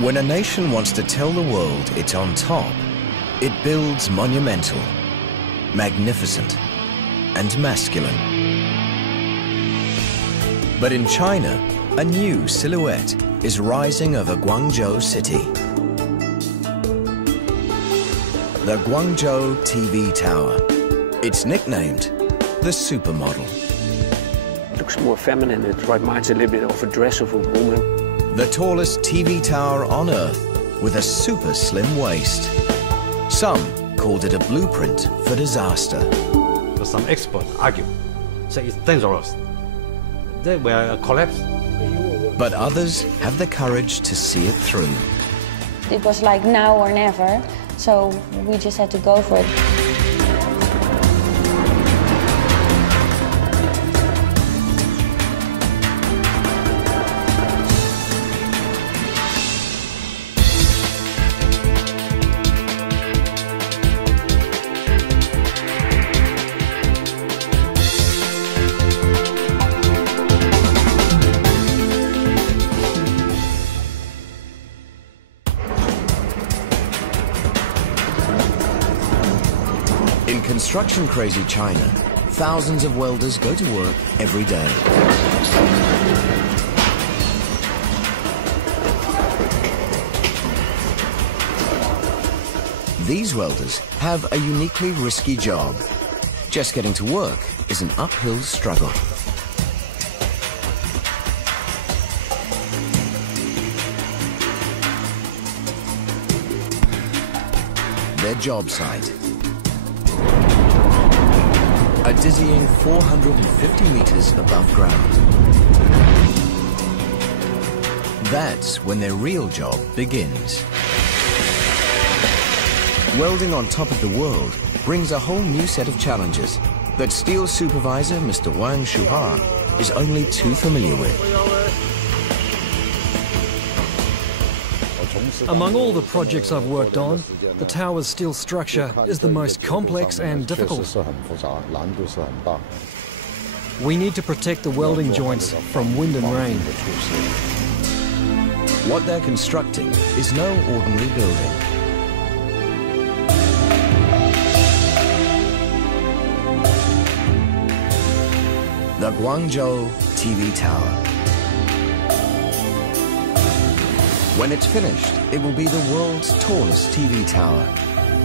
When a nation wants to tell the world it's on top, it builds monumental, magnificent, and masculine. But in China, a new silhouette is rising over Guangzhou city. The Guangzhou TV Tower. It's nicknamed the supermodel. It looks more feminine. It reminds a little bit of a dress of a woman. The tallest TV tower on Earth with a super slim waist. Some called it a blueprint for disaster. Some experts argue, say it's dangerous. They will collapse. But others have the courage to see it through. It was like now or never, so we just had to go for it. In construction-crazy China, thousands of welders go to work every day. These welders have a uniquely risky job. Just getting to work is an uphill struggle. Their job site. A dizzying 450 meters above ground. That's when their real job begins. Welding on top of the world brings a whole new set of challenges that steel supervisor Mr. Wang Shuha is only too familiar with. Among all the projects I've worked on, the tower's steel structure is the most complex and difficult. We need to protect the welding joints from wind and rain. What they're constructing is no ordinary building. The Guangzhou TV Tower. When it's finished, it will be the world's tallest TV tower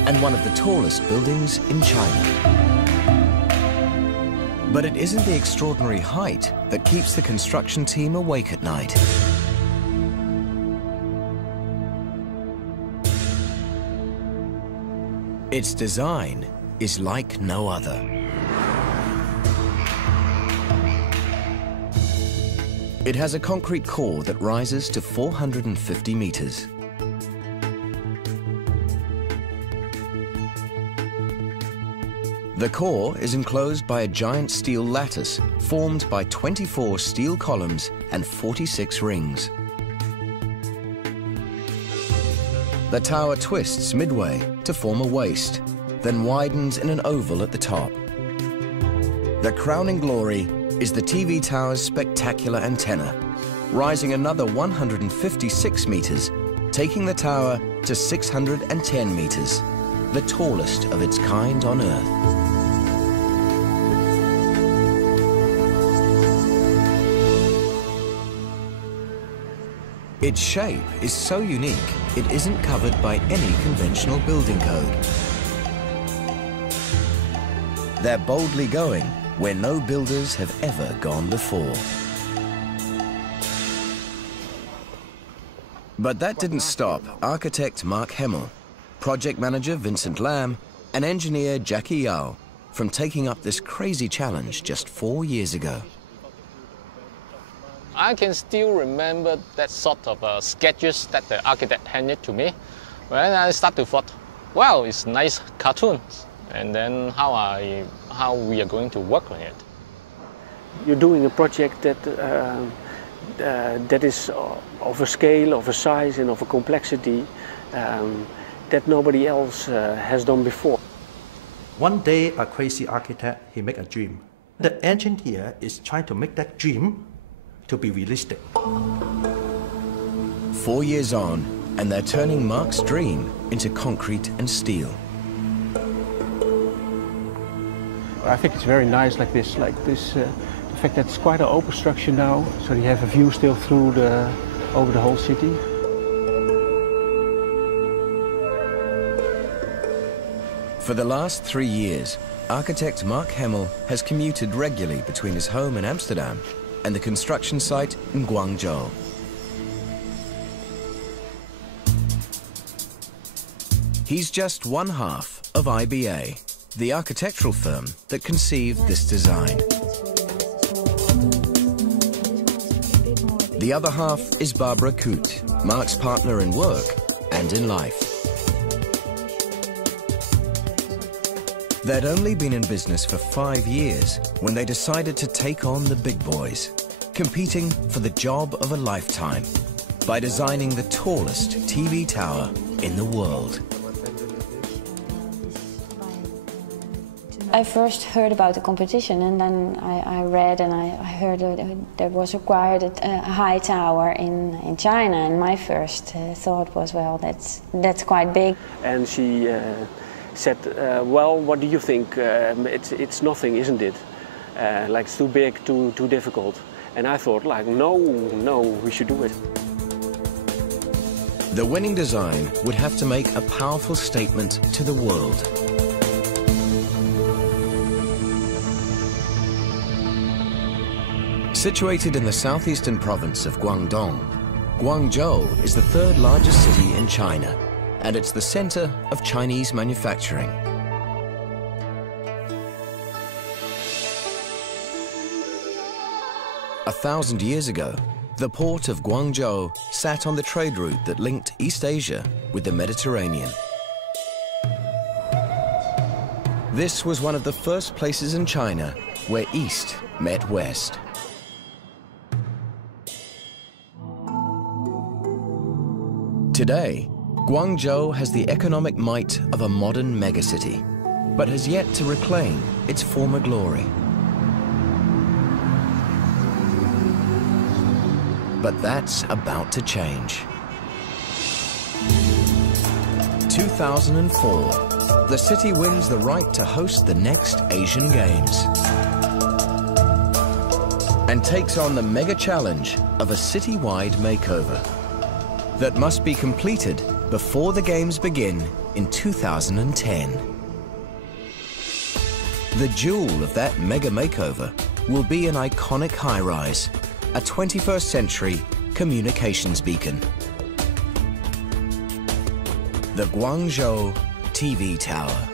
and one of the tallest buildings in China. But it isn't the extraordinary height that keeps the construction team awake at night. Its design is like no other. It has a concrete core that rises to 450 meters. The core is enclosed by a giant steel lattice formed by 24 steel columns and 46 rings. The tower twists midway to form a waist, then widens in an oval at the top. The crowning glory is the TV tower's spectacular antenna, rising another 156 meters, taking the tower to 610 meters, the tallest of its kind on Earth. Its shape is so unique, it isn't covered by any conventional building code. They're boldly going where no builders have ever gone before. But that didn't stop architect Mark Hemmel, project manager Vincent Lam, and engineer Jackie Yao from taking up this crazy challenge just 4 years ago. I can still remember that sort of sketches that the architect handed to me. When I start to thought, wow, it's nice cartoons. And then how we are going to work on it. You're doing a project that that is of a scale, of a size, and of a complexity that nobody else has done before. One day, a crazy architect, he make a dream. The engineer is trying to make that dream to be realistic. 4 years on, and they're turning Mark's dream into concrete and steel. I think it's very nice like this, the fact that it's quite an open structure now, so you have a view still through over the whole city. For the last 3 years, architect Mark Hemmel has commuted regularly between his home in Amsterdam and the construction site in Guangzhou. He's just one half of IBA, the architectural firm that conceived this design. The other half is Barbara Koot, Mark's partner in work and in life. They'd only been in business for 5 years when they decided to take on the big boys, competing for the job of a lifetime by designing the tallest TV tower in the world. I first heard about the competition, and then I read and I heard that there was required a high tower in China, and my first thought was, well, that's quite big. And she said, well, what do you think? It's nothing, isn't it? Like it's too big, too difficult. And I thought, like, no, we should do it. The winning design would have to make a powerful statement to the world. Situated in the southeastern province of Guangdong, Guangzhou is the third largest city in China, and it's the center of Chinese manufacturing. A 1,000 years ago, the port of Guangzhou sat on the trade route that linked East Asia with the Mediterranean. This was one of the first places in China where East met West. Today, Guangzhou has the economic might of a modern megacity, but has yet to reclaim its former glory. But that's about to change. 2004, the city wins the right to host the next Asian Games and takes on the mega challenge of a citywide makeover that must be completed before the Games begin in 2010. The jewel of that mega makeover will be an iconic high-rise, a 21st century communications beacon. The Guangzhou TV Tower.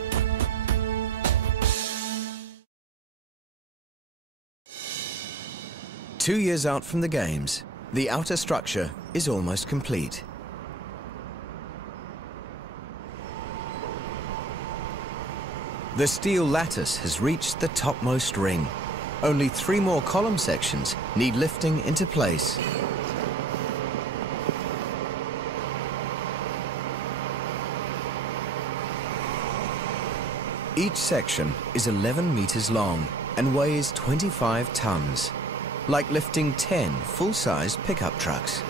Two years out from the Games, the outer structure is almost complete. The steel lattice has reached the topmost ring. Only 3 more column sections need lifting into place. Each section is 11 meters long and weighs 25 tons, like lifting 10 full-sized pickup trucks.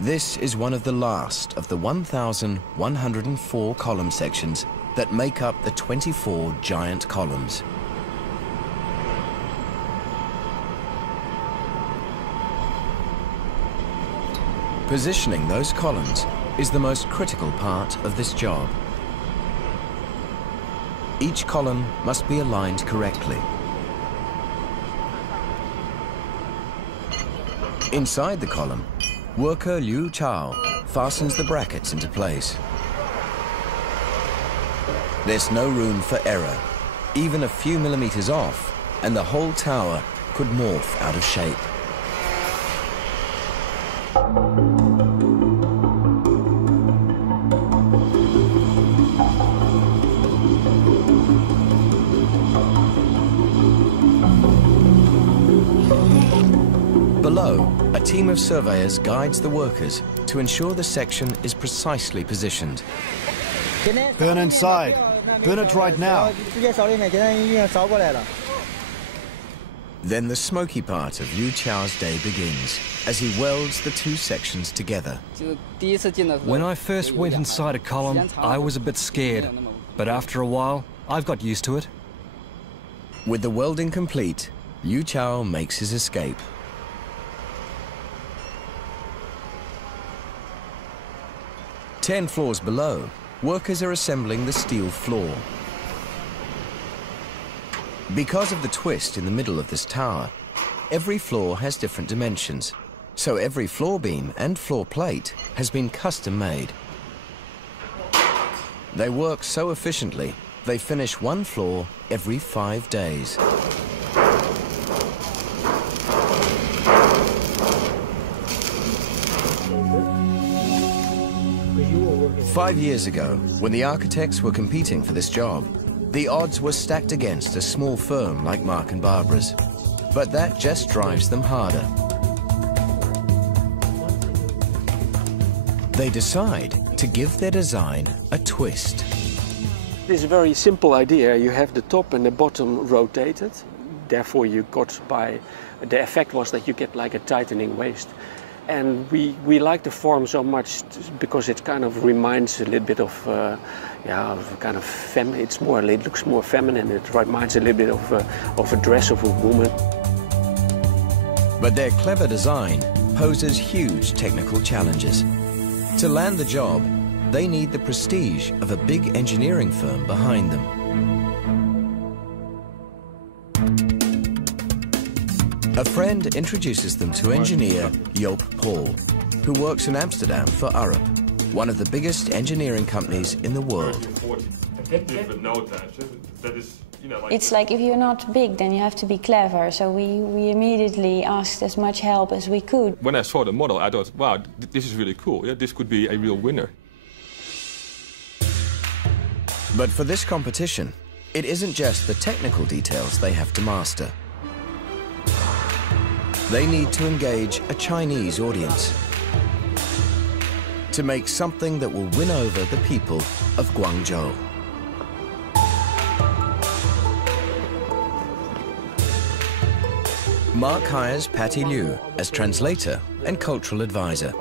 This is one of the last of the 1,104 column sections that make up the 24 giant columns. Positioning those columns is the most critical part of this job. Each column must be aligned correctly. Inside the column, worker Liu Chao fastens the brackets into place. There's no room for error. Even a few millimeters off, and the whole tower could morph out of shape. Below, a team of surveyors guides the workers to ensure the section is precisely positioned. Burn inside. Burn it right now. Then the smoky part of Liu Qiao's day begins as he welds the two sections together. When I first went inside a column, I was a bit scared, but after a while, I've got used to it. With the welding complete, Liu Qiao makes his escape. Ten floors below, workers are assembling the steel floor. Because of the twist in the middle of this tower, every floor has different dimensions, so every floor beam and floor plate has been custom made. They work so efficiently, they finish one floor every 5 days. Five years ago, when the architects were competing for this job, the odds were stacked against a small firm like Mark and Barbara's. But that just drives them harder. They decide to give their design a twist. This is a very simple idea. You have the top and the bottom rotated. Therefore, you got the effect was that you get like a tightening waist. And we like the form so much because it kind of reminds a little bit of, of kind of it looks more feminine. It reminds a little bit of a dress of a woman. But their clever design poses huge technical challenges. To land the job, they need the prestige of a big engineering firm behind them. A friend introduces them to engineer Joop Paul, who works in Amsterdam for Arup, one of the biggest engineering companies in the world. It's like if you're not big, then you have to be clever. So we immediately asked as much help as we could. When I saw the model, I thought, wow, this is really cool. Yeah, this could be a real winner. But for this competition, it isn't just the technical details they have to master. They need to engage a Chinese audience to make something that will win over the people of Guangzhou. Mark hires Patty Liu as translator and cultural advisor.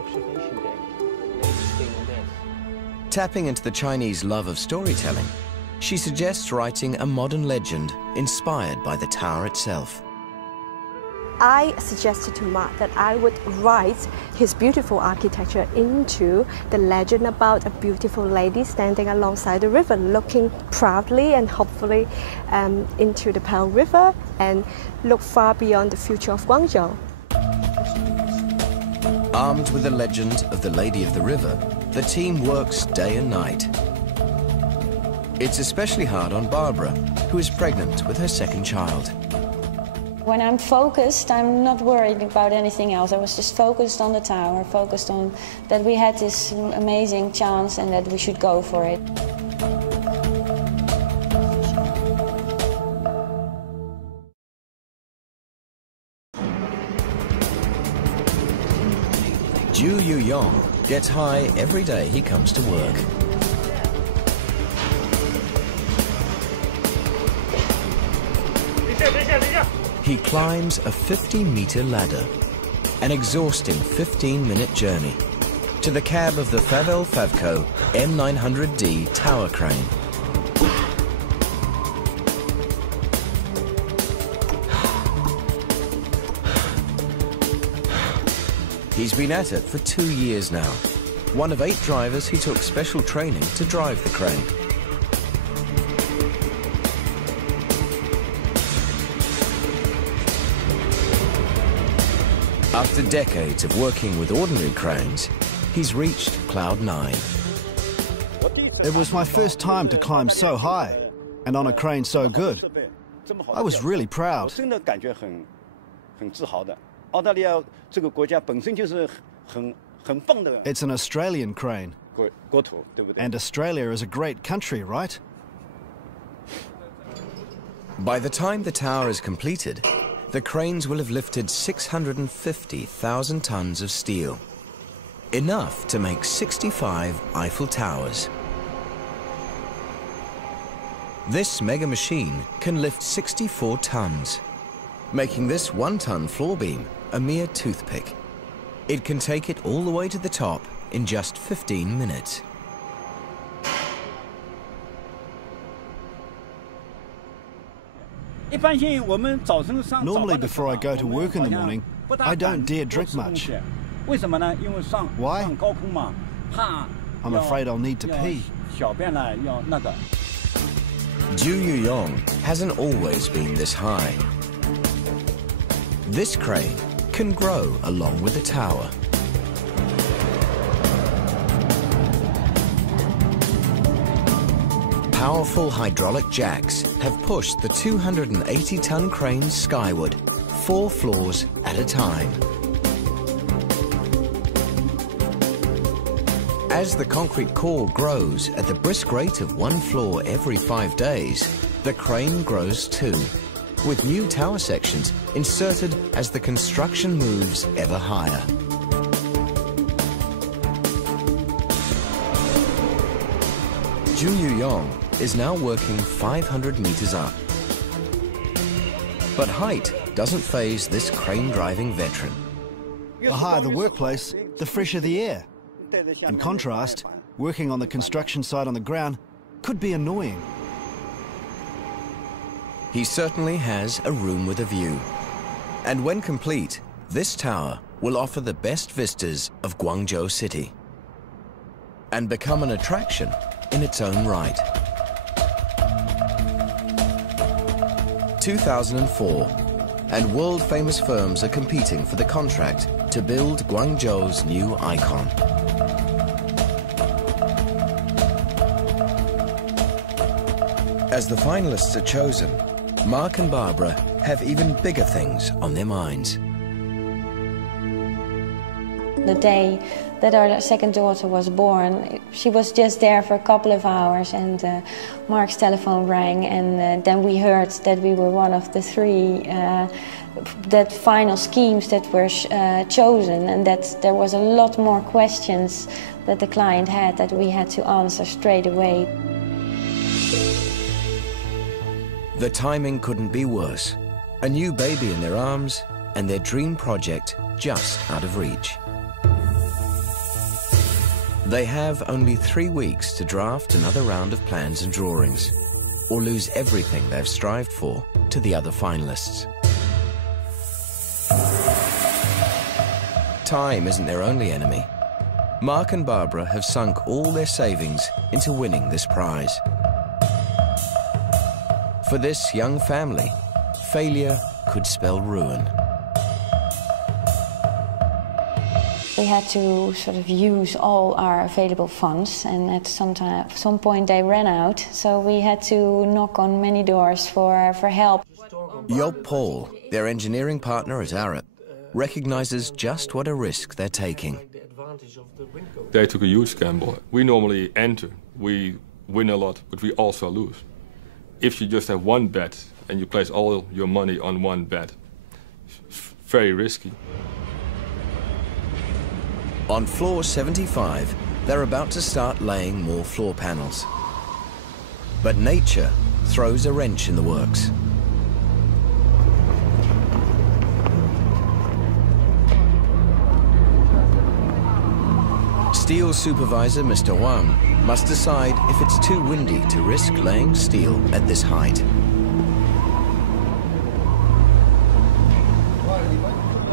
Tapping into the Chinese love of storytelling, she suggests writing a modern legend inspired by the tower itself. I suggested to Mark that I would write his beautiful architecture into the legend about a beautiful lady standing alongside the river, looking proudly and hopefully into the Pearl River and look far beyond the future of Guangzhou. Armed with the legend of the Lady of the River, the team works day and night. It's especially hard on Barbara, who is pregnant with her second child. When I'm focused, I'm not worried about anything else. I was just focused on the tower, focused on that we had this amazing chance and that we should go for it. Zhu Yuyong gets high every day he comes to work. He climbs a 50-meter ladder, an exhausting 15-minute journey, to the cab of the Favel Favco M900D tower crane. He's been at it for 2 years now, one of 8 drivers who took special training to drive the crane. After decades of working with ordinary cranes, he's reached Cloud 9. It was my first time to climb so high, and on a crane so good. I was really proud. It's an Australian crane. And Australia is a great country, right? By the time the tower is completed, the cranes will have lifted 650,000 tons of steel, enough to make 65 Eiffel Towers. This mega machine can lift 64 tons, making this 1-ton floor beam a mere toothpick. It can take it all the way to the top in just 15 minutes. Normally before I go to work in the morning, I don't dare drink much. Why? I'm afraid I'll need to pee. Juyuyong hasn't always been this high. This crane can grow along with the tower. Powerful hydraulic jacks have pushed the 280-ton crane skyward, 4 floors at a time. As the concrete core grows at the brisk rate of 1 floor every 5 days, the crane grows too, with new tower sections inserted as the construction moves ever higher. Juyuyong is now working 500 meters up. But height doesn't faze this crane-driving veteran. The higher the workplace, the fresher the air. In contrast, working on the construction site on the ground could be annoying. He certainly has a room with a view. And when complete, this tower will offer the best vistas of Guangzhou City and become an attraction in its own right. 2004, and world-famous firms are competing for the contract to build Guangzhou's new icon. As the finalists are chosen, Mark and Barbara have even bigger things on their minds. The day that our second daughter was born, she was just there for a couple of hours, and Mark's telephone rang, and then we heard that we were one of the 3 that final schemes that were chosen, and that there was a lot more questions that the client had that we had to answer straight away. The timing couldn't be worse. A new baby in their arms and their dream project just out of reach. They have only 3 weeks to draft another round of plans and drawings, or lose everything they've strived for to the other finalists. Time isn't their only enemy. Mark and Barbara have sunk all their savings into winning this prize. For this young family, failure could spell ruin. We had to sort of use all our available funds, and at some point they ran out, so we had to knock on many doors for help. Job Paul, their engineering partner at Arup, recognizes just what a risk they're taking. They took a huge gamble. We normally enter, we win a lot, but we also lose. If you just have one bet and you place all your money on one bet, it's very risky. On floor 75, they're about to start laying more floor panels. But nature throws a wrench in the works. Steel supervisor Mr. Wang must decide if it's too windy to risk laying steel at this height.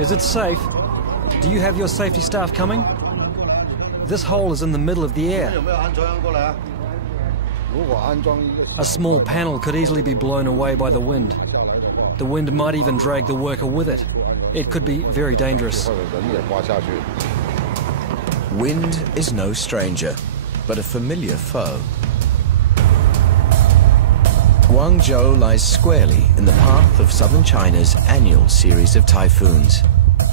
Is it safe? Do you have your safety staff coming? This hole is in the middle of the air. A small panel could easily be blown away by the wind. The wind might even drag the worker with it. It could be very dangerous. Wind is no stranger, but a familiar foe. Guangzhou lies squarely in the path of southern China's annual series of typhoons.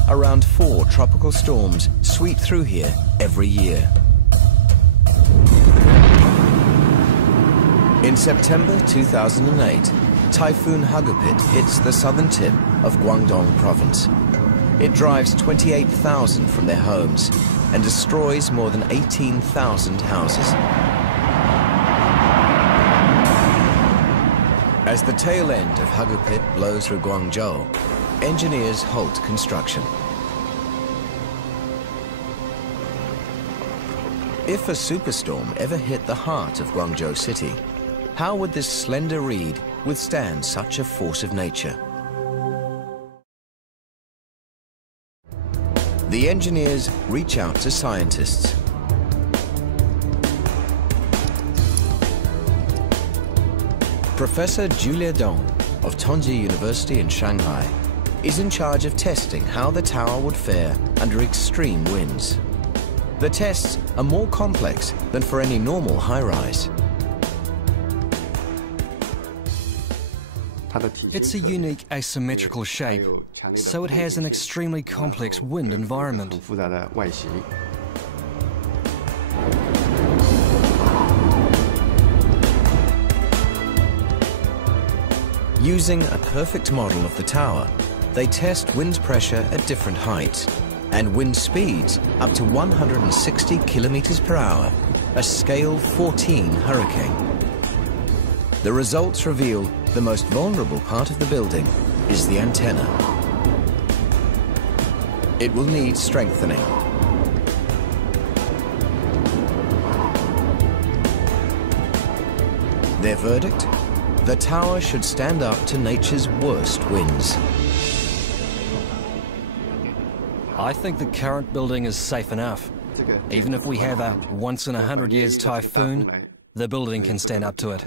Around 4 tropical storms sweep through here every year. In September 2008, Typhoon Hagupit hits the southern tip of Guangdong province. It drives 28,000 from their homes and destroys more than 18,000 houses. As the tail end of Hagupit blows through Guangzhou, engineers halt construction. If a superstorm ever hit the heart of Guangzhou city, how would this slender reed withstand such a force of nature? The engineers reach out to scientists. Professor Julia Dong of Tongji University in Shanghai is in charge of testing how the tower would fare under extreme winds. The tests are more complex than for any normal high-rise. It's a unique asymmetrical shape, so it has an extremely complex wind environment. Using a perfect model of the tower, they test wind pressure at different heights and wind speeds up to 160 kilometers per hour, a scale 14 hurricane. The results reveal the most vulnerable part of the building is the antenna. It will need strengthening. Their verdict? The tower should stand up to nature's worst winds. I think the current building is safe enough. Even if we have a once-in-a-100-years typhoon, the building can stand up to it.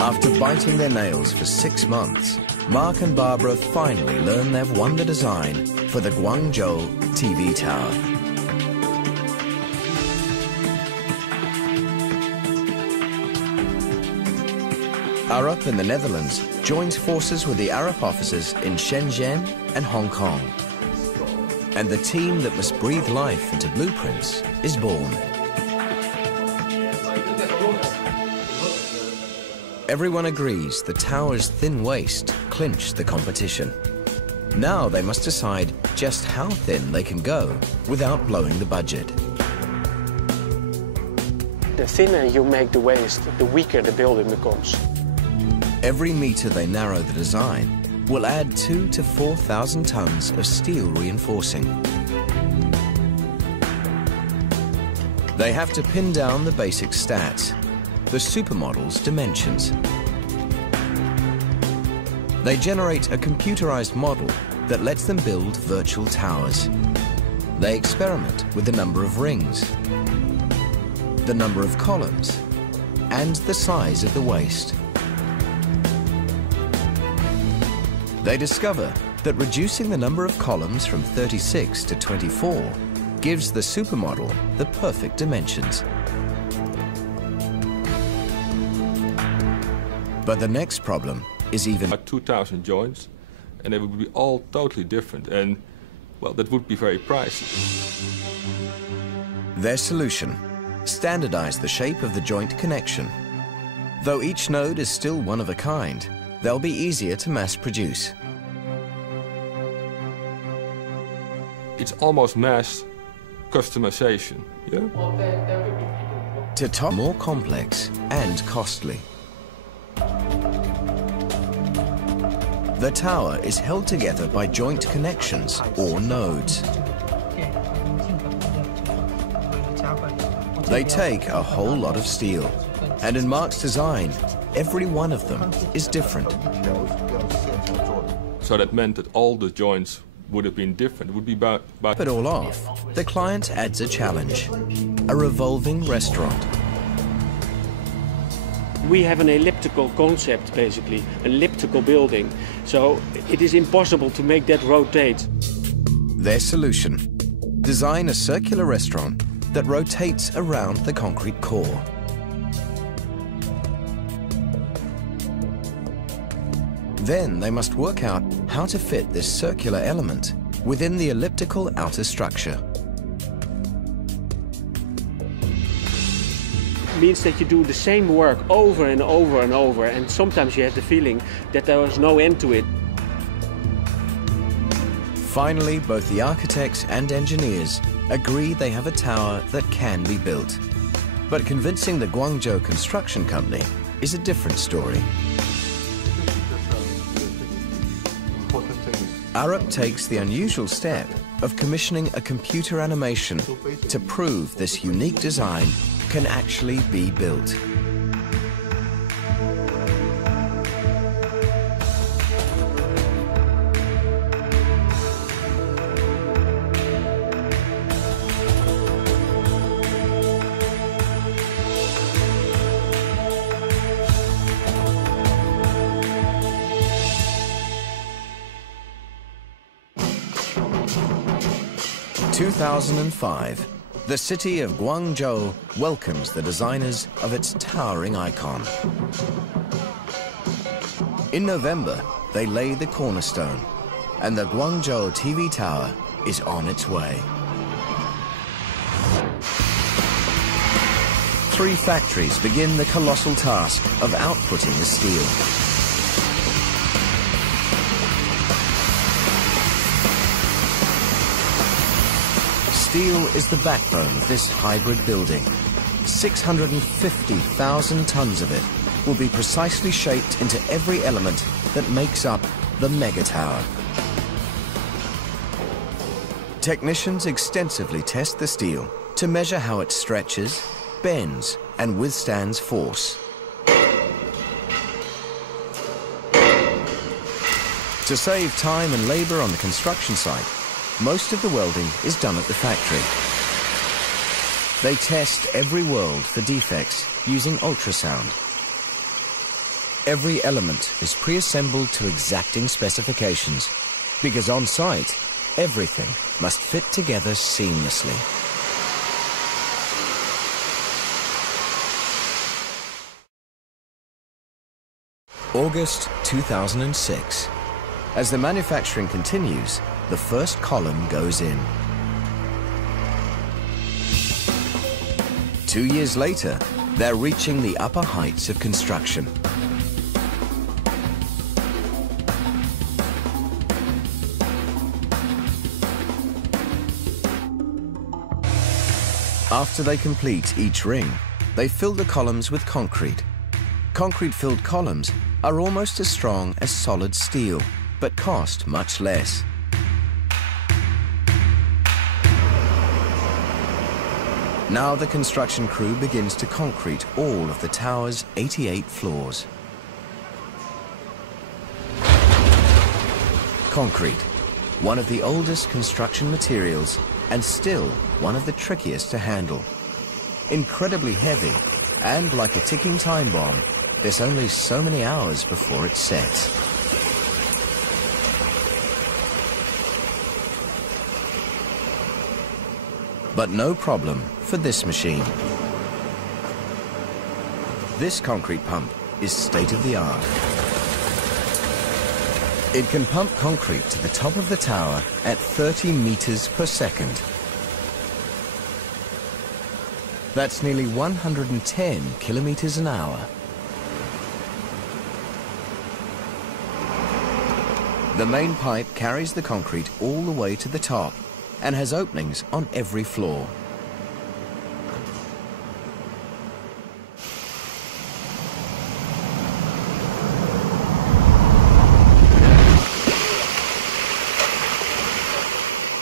After biting their nails for 6 months, Mark and Barbara finally learn they've won the design for the Guangzhou TV tower. Arup in the Netherlands joins forces with the Arup officers in Shenzhen and Hong Kong. And the team that must breathe life into blueprints is born. Everyone agrees the tower's thin waist clinched the competition. Now they must decide just how thin they can go without blowing the budget. The thinner you make the waist, the weaker the building becomes. Every meter they narrow the design will add 2,000 to 4,000 tons of steel reinforcing. They have to pin down the basic stats, the supermodel's dimensions. They generate a computerized model that lets them build virtual towers. They experiment with the number of rings, the number of columns, and the size of the waist. They discover that reducing the number of columns from 36 to 24 gives the supermodel the perfect dimensions. But the next problem is even 2,000 joints, and they would be all totally different, and well, that would be very pricey. Their solution: standardize the shape of the joint connection. Though each node is still one of a kind, they'll be easier to mass produce. It's almost mass customization, yeah? To top, more complex and costly. The tower is held together by joint connections or nodes. They take a whole lot of steel, and in Mark's design, every one of them is different. So that meant that all the joints would have been different. It would be about But all off, the client adds a challenge: a revolving restaurant. We have an elliptical concept, basically, an elliptical building. So it is impossible to make that rotate. Their solution: design a circular restaurant that rotates around the concrete core. Then they must work out how to fit this circular element within the elliptical outer structure. It means that you do the same work over and over and over, and sometimes you have the feeling that there was no end to it. Finally, both the architects and engineers agree they have a tower that can be built. But convincing the Guangzhou Construction Company is a different story. Arup takes the unusual step of commissioning a computer animation to prove this unique design can actually be built. In 2005, the city of Guangzhou welcomes the designers of its towering icon. In November, they lay the cornerstone, and the Guangzhou TV tower is on its way. 3 factories begin the colossal task of outputting the steel. Steel is the backbone of this hybrid building. 650,000 tons of it will be precisely shaped into every element that makes up the mega tower. Technicians extensively test the steel to measure how it stretches, bends, and withstands force. To save time and labor on the construction site, most of the welding is done at the factory. They test every weld for defects using ultrasound. Every element is pre-assembled to exacting specifications, because on site, everything must fit together seamlessly. August 2006. As the manufacturing continues, the first column goes in. 2 years later, they're reaching the upper heights of construction. After they complete each ring, they fill the columns with concrete. Concrete-filled columns are almost as strong as solid steel, but cost much less. Now the construction crew begins to concrete all of the tower's 88 floors. Concrete, one of the oldest construction materials and still one of the trickiest to handle. Incredibly heavy, and like a ticking time bomb, there's only so many hours before it sets. But no problem for this machine. This concrete pump is state-of-the-art. It can pump concrete to the top of the tower at 30 meters per second. That's nearly 110 kilometers an hour. The main pipe carries the concrete all the way to the top and has openings on every floor.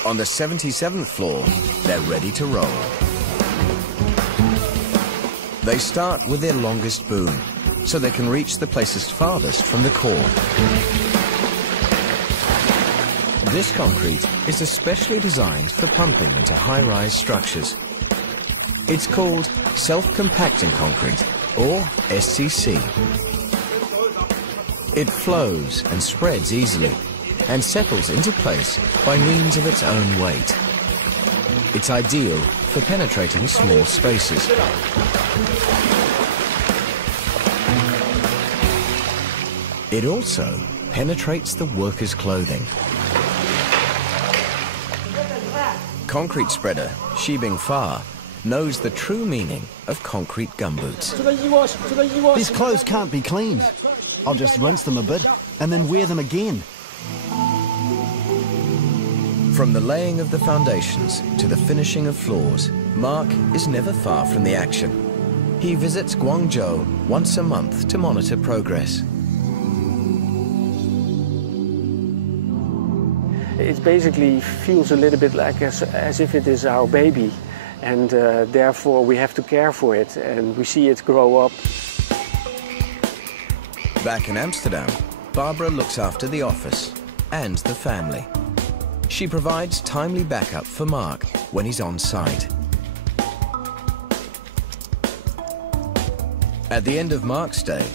On the 77th floor, they're ready to roll. They start with their longest boom, so they can reach the places farthest from the core. This concrete is especially designed for pumping into high-rise structures. It's called self-compacting concrete, or SCC. It flows and spreads easily and settles into place by means of its own weight. It's ideal for penetrating small spaces. It also penetrates the workers' clothing. Concrete spreader Shibing Fa knows the true meaning of concrete gumboots. These clothes can't be cleaned. I'll just rinse them a bit and then wear them again. From the laying of the foundations to the finishing of floors, Mark is never far from the action. He visits Guangzhou once a month to monitor progress. It basically feels a little bit like as if it is our baby, and therefore we have to care for it, and we see it grow up. Back in Amsterdam, Barbara looks after the office and the family. She provides timely backup for Mark when he's on site. At the end of Mark's day,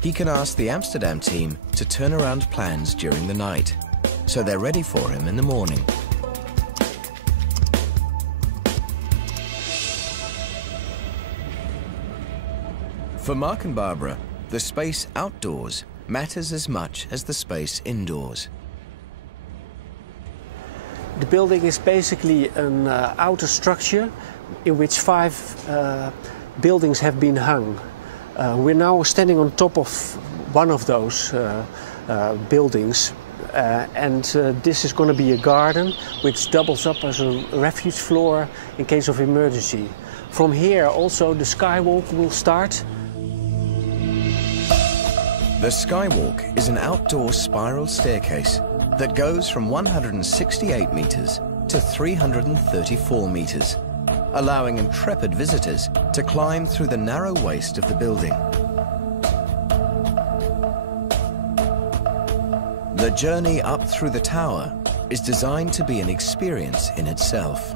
he can ask the Amsterdam team to turn around plans during the night, so they're ready for him in the morning. For Mark and Barbara, the space outdoors matters as much as the space indoors. The building is basically an outer structure in which 5 buildings have been hung. We're now standing on top of one of those buildings, and this is going to be a garden which doubles up as a refuge floor in case of emergency. From here also the skywalk will start. The skywalk is an outdoor spiral staircase that goes from 168 meters to 334 meters, allowing intrepid visitors to climb through the narrow waist of the building. The journey up through the tower is designed to be an experience in itself.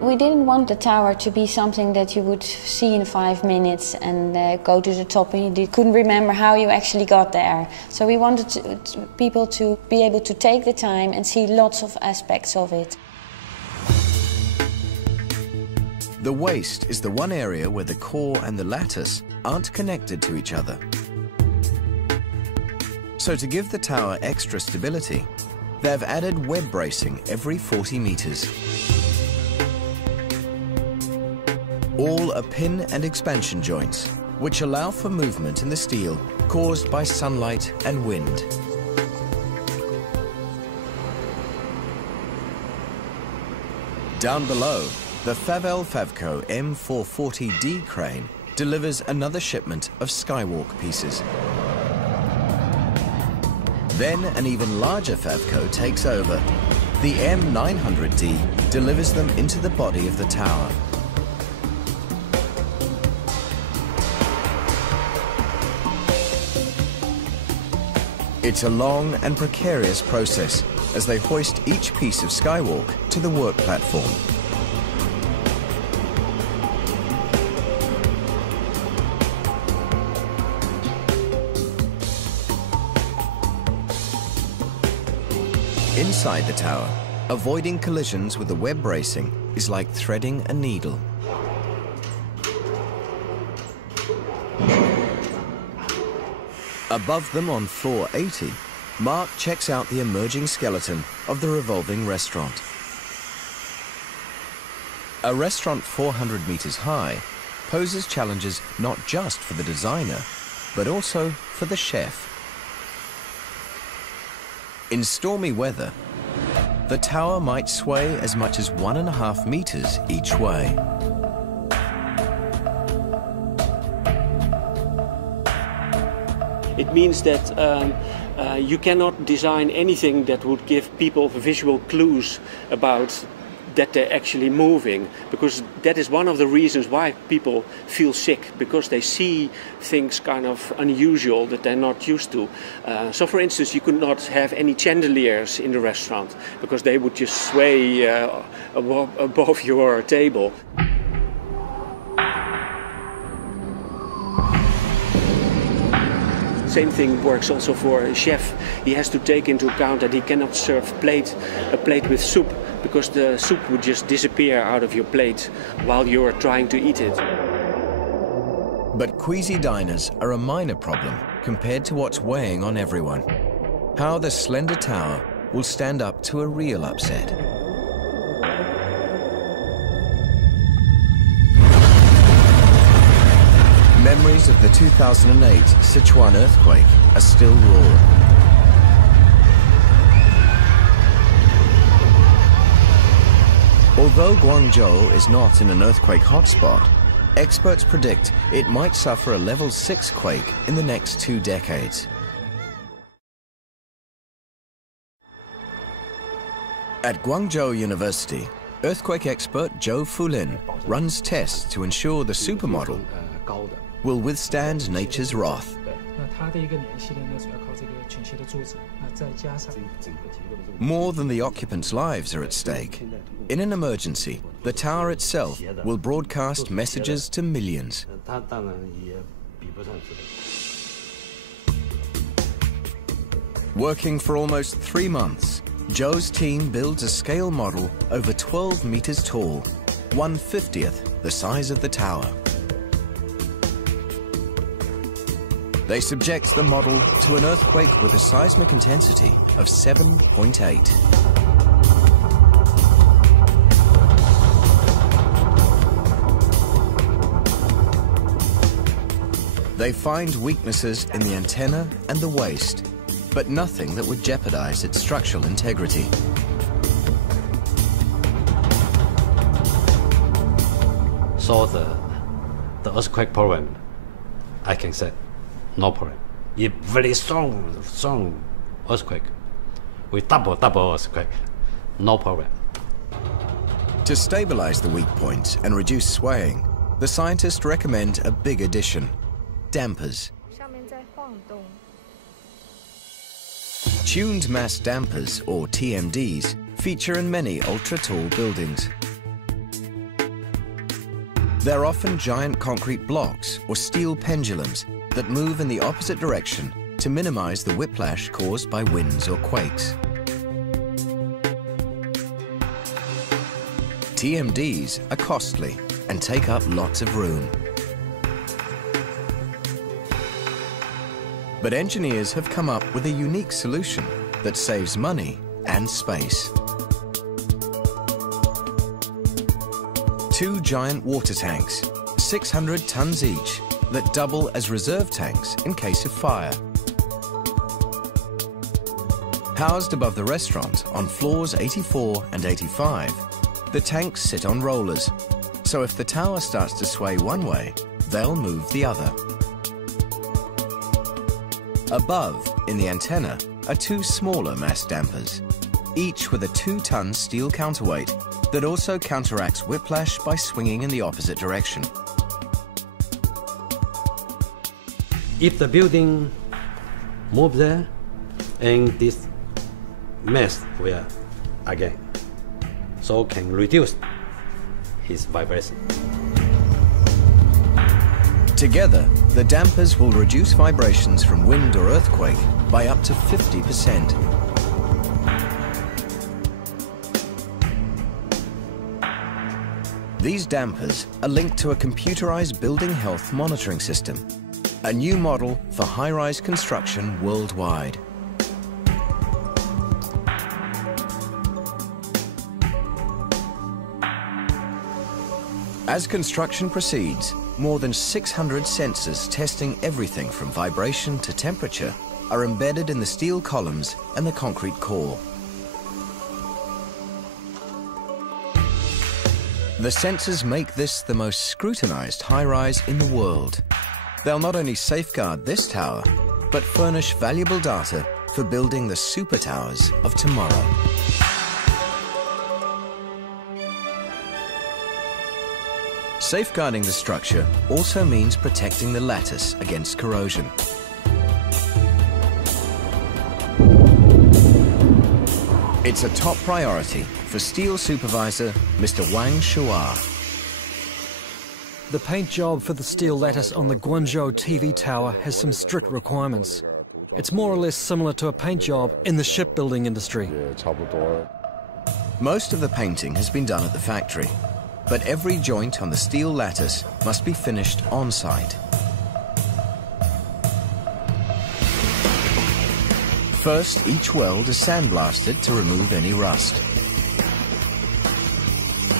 We didn't want the tower to be something that you would see in 5 minutes and go to the top and you couldn't remember how you actually got there. So we wanted people to be able to take the time and see lots of aspects of it. The waist is the one area where the core and the lattice aren't connected to each other. So to give the tower extra stability, they've added web bracing every 40 meters. All are pin and expansion joints, which allow for movement in the steel caused by sunlight and wind. Down below, the Favel Favco M440D crane delivers another shipment of skywalk pieces. Then an even larger Favco takes over. The M900D delivers them into the body of the tower. It's a long and precarious process as they hoist each piece of skywalk to the work platform. Inside the tower, avoiding collisions with the web bracing is like threading a needle. Above them on floor 80, Mark checks out the emerging skeleton of the revolving restaurant. A restaurant 400 meters high poses challenges not just for the designer, but also for the chef. In stormy weather, the tower might sway as much as 1.5 meters each way. It means that you cannot design anything that would give people visual clues about that they're actually moving, because that is one of the reasons why people feel sick, because they see things kind of unusual that they're not used to. So for instance, you could not have any chandeliers in the restaurant because they would just sway above your table. Same thing works also for a chef. He has to take into account that he cannot serve a plate with soup, because the soup would just disappear out of your plate while you're trying to eat it. But queasy diners are a minor problem compared to what's weighing on everyone. How the slender tower will stand up to a real upset. Memories of the 2008 Sichuan earthquake are still raw. Although Guangzhou is not in an earthquake hotspot, experts predict it might suffer a level 6 quake in the next 2 decades. At Guangzhou University, earthquake expert Zhou Fulin runs tests to ensure the supermodel will withstand nature's wrath. More than the occupants' lives are at stake. In an emergency, the tower itself will broadcast messages to millions. Working for almost 3 months, Zhou's team builds a scale model over 12 meters tall, 1/50th the size of the tower. They subject the model to an earthquake with a seismic intensity of 7.8. They find weaknesses in the antenna and the waist, but nothing that would jeopardize its structural integrity. So the earthquake problem, I can say, no problem. If very strong earthquake, with double earthquake, no problem. To stabilize the weak points and reduce swaying, the scientists recommend a big addition: dampers. Tuned mass dampers, or TMDs, feature in many ultra-tall buildings. They're often giant concrete blocks or steel pendulums that move in the opposite direction to minimize the whiplash caused by winds or quakes. TMDs are costly and take up lots of room. But engineers have come up with a unique solution that saves money and space. 2 giant water tanks, 600 tons each, that double as reserve tanks in case of fire. Housed above the restaurant on floors 84 and 85, the tanks sit on rollers, so if the tower starts to sway one way, they'll move the other. Above, in the antenna, are 2 smaller mass dampers, each with a 2-ton steel counterweight that also counteracts whiplash by swinging in the opposite direction. If the building move there, and this mass will again, so can reduce his vibration. Together, the dampers will reduce vibrations from wind or earthquake by up to 50%. These dampers are linked to a computerized building health monitoring system, a new model for high-rise construction worldwide. As construction proceeds, more than 600 sensors testing everything from vibration to temperature are embedded in the steel columns and the concrete core. The sensors make this the most scrutinized high-rise in the world. They'll not only safeguard this tower, but furnish valuable data for building the super towers of tomorrow. Safeguarding the structure also means protecting the lattice against corrosion. It's a top priority for steel supervisor Mr. Wang Shua. The paint job for the steel lattice on the Guangzhou TV tower has some strict requirements. It's more or less similar to a paint job in the shipbuilding industry. Most of the painting has been done at the factory, but every joint on the steel lattice must be finished on-site. First, each weld is sandblasted to remove any rust.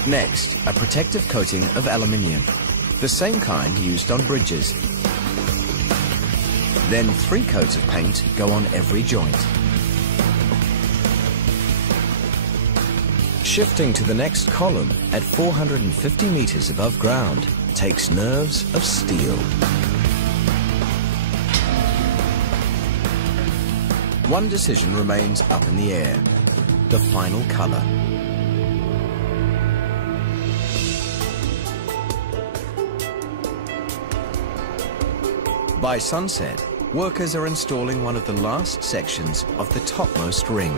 Next, a protective coating of aluminium, the same kind used on bridges. Then 3 coats of paint go on every joint. Shifting to the next column at 450 meters above ground takes nerves of steel. One decision remains up in the air: the final color. By sunset, workers are installing one of the last sections of the topmost ring.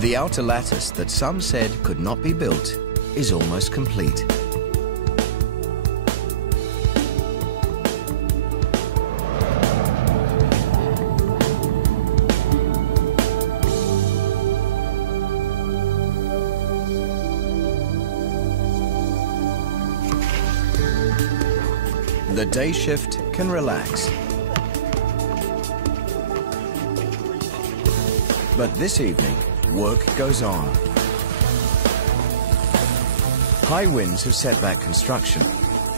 The outer lattice that some said could not be built is almost complete. The day shift can relax. But this evening, work goes on. High winds have set back construction.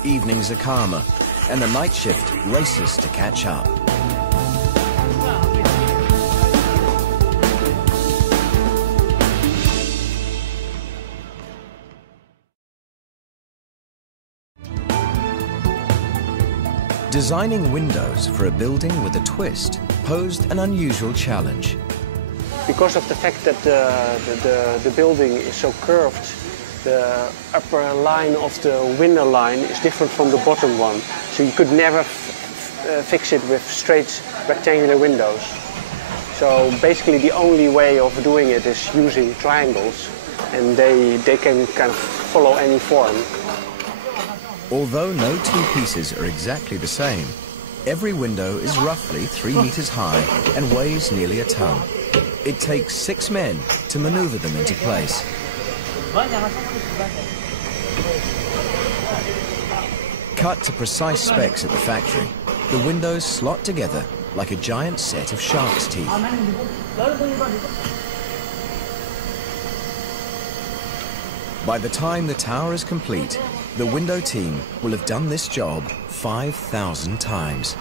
Evenings are calmer, and the night shift races to catch up. Designing windows for a building with a twist posed an unusual challenge. Because of the fact that the building is so curved, the upper line of the window line is different from the bottom one. So you could never fix it with straight rectangular windows. So basically the only way of doing it is using triangles, and they can kind of follow any form. Although no two pieces are exactly the same, every window is roughly 3 meters high and weighs nearly a ton. It takes 6 men to maneuver them into place. Cut to precise specs at the factory, the windows slot together like a giant set of shark's teeth. By the time the tower is complete, the window team will have done this job 5,000 times.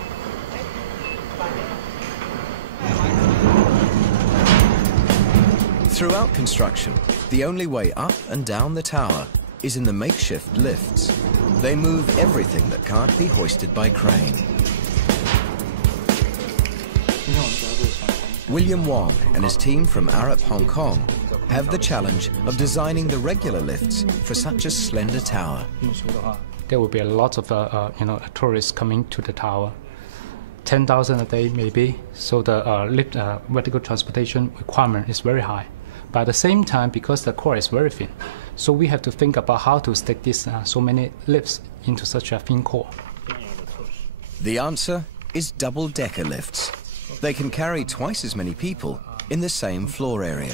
Throughout construction, the only way up and down the tower is in the makeshift lifts. They move everything that can't be hoisted by crane. William Wong and his team from Arup, Hong Kong, have the challenge of designing the regular lifts for such a slender tower. There will be a lot of tourists coming to the tower, 10,000 a day maybe. So the vertical transportation requirement is very high. But at the same time, because the core is very thin, so we have to think about how to stick this so many lifts into such a thin core. The answer is double-decker lifts. They can carry twice as many people in the same floor area.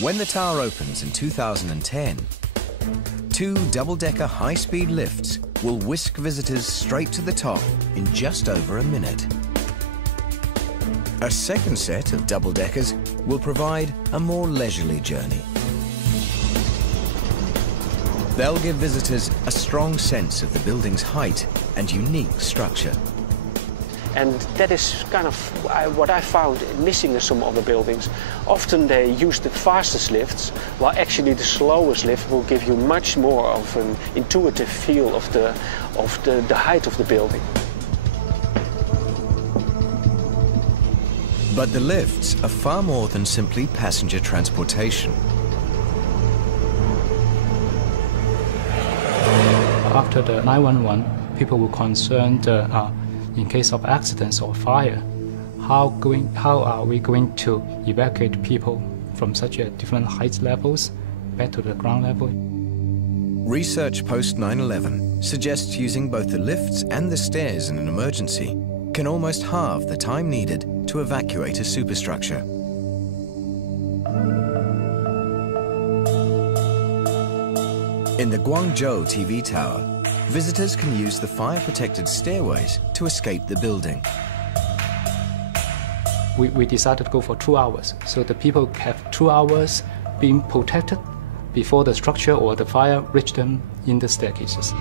When the tower opens in 2010, 2 double-decker high-speed lifts will whisk visitors straight to the top in just over a minute. A second set of double-deckers will provide a more leisurely journey. They'll give visitors a strong sense of the building's height and unique structure. And that is kind of what I found missing in some other buildings. Often they use the fastest lifts, while actually the slowest lift will give you much more of an intuitive feel of the height of the building. But the lifts are far more than simply passenger transportation. After the 911, people were concerned in case of accidents or fire, how are we going to evacuate people from such a different height levels back to the ground level? Research post 9/11 suggests using both the lifts and the stairs in an emergency can almost halve the time needed to evacuate a superstructure. In the Guangzhou TV tower, visitors can use the fire-protected stairways to escape the building. We decided to go for 2 hours, so the people have 2 hours being protected before the structure or the fire reach them in the staircases.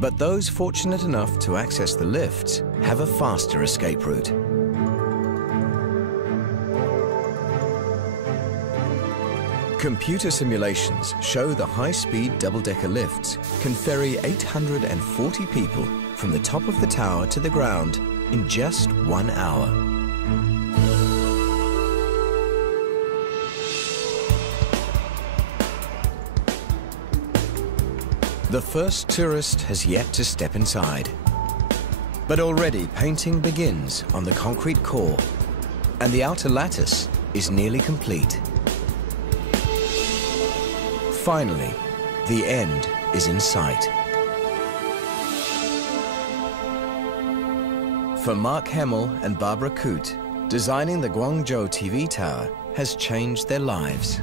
But those fortunate enough to access the lifts have a faster escape route. Computer simulations show the high-speed double-decker lifts can ferry 840 people from the top of the tower to the ground in just 1 hour. The first tourist has yet to step inside. But already painting begins on the concrete core, and the outer lattice is nearly complete. Finally, the end is in sight. For Mark Hemmel and Barbara Coote, designing the Guangzhou TV Tower has changed their lives.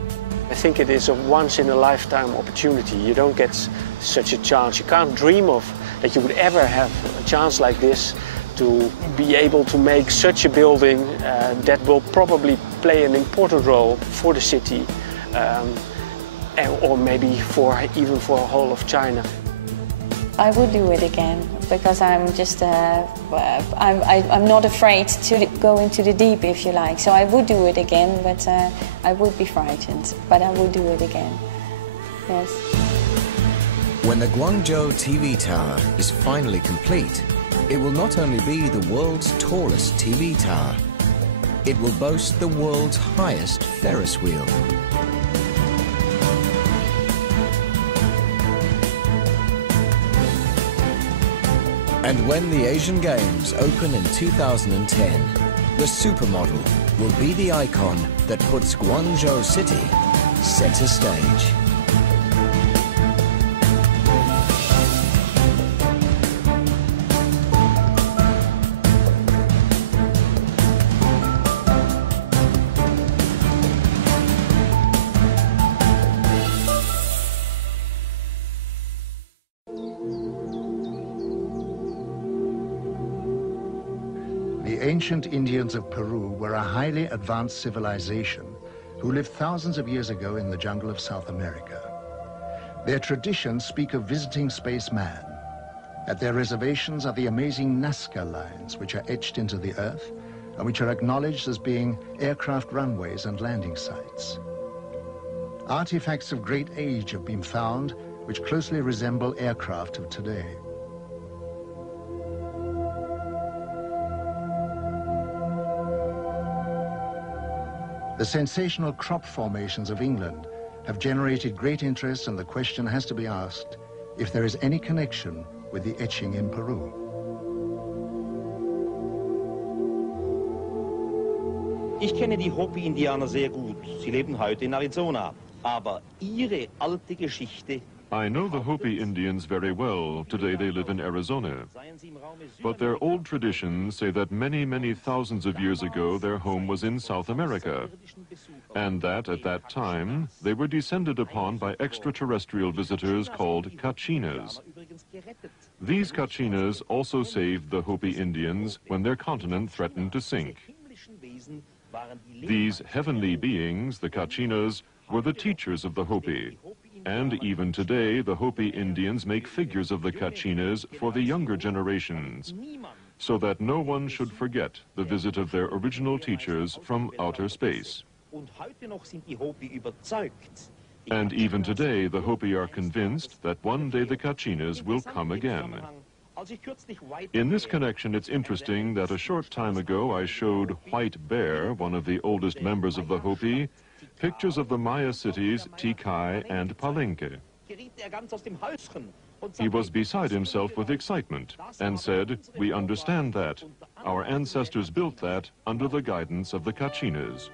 I think it is a once-in-a-lifetime opportunity. You don't get such a chance. You can't dream of that you would ever have a chance like this to be able to make such a building that will probably play an important role for the city. Or maybe even for a whole of China. I would do it again because I'm just I'm not afraid to go into the deep, if you like. So I would do it again, but I would be frightened. But I would do it again. Yes. When the Guangzhou TV Tower is finally complete, it will not only be the world's tallest TV tower, it will boast the world's highest Ferris wheel. And when the Asian Games open in 2010, the supermodel will be the icon that puts Guangzhou City center stage. The ancient Indians of Peru were a highly advanced civilization who lived thousands of years ago in the jungle of South America. Their traditions speak of visiting spaceman. At their reservations are the amazing Nazca lines, which are etched into the earth and which are acknowledged as being aircraft runways and landing sites. Artifacts of great age have been found which closely resemble aircraft of today. The sensational crop formations of England have generated great interest, and the question has to be asked if there is any connection with the etching in Peru. Ich kenne die Hopi-Indianer sehr gut. Sie leben heute in Arizona. Aber ihre alte Geschichte. I know the Hopi Indians very well. Today they live in Arizona. But their old traditions say that many, many thousands of years ago their home was in South America, and that at that time they were descended upon by extraterrestrial visitors called Kachinas. These Kachinas also saved the Hopi Indians when their continent threatened to sink. These heavenly beings, the Kachinas, were the teachers of the Hopi. And even today, the Hopi Indians make figures of the Kachinas for the younger generations, so that no one should forget the visit of their original teachers from outer space. And even today, the Hopi are convinced that one day the Kachinas will come again. In this connection, it's interesting that a short time ago I showed White Bear, one of the oldest members of the Hopi, pictures of the Maya cities Tikal and Palenque. He was beside himself with excitement and said, "We understand that. Our ancestors built that under the guidance of the Kachinas."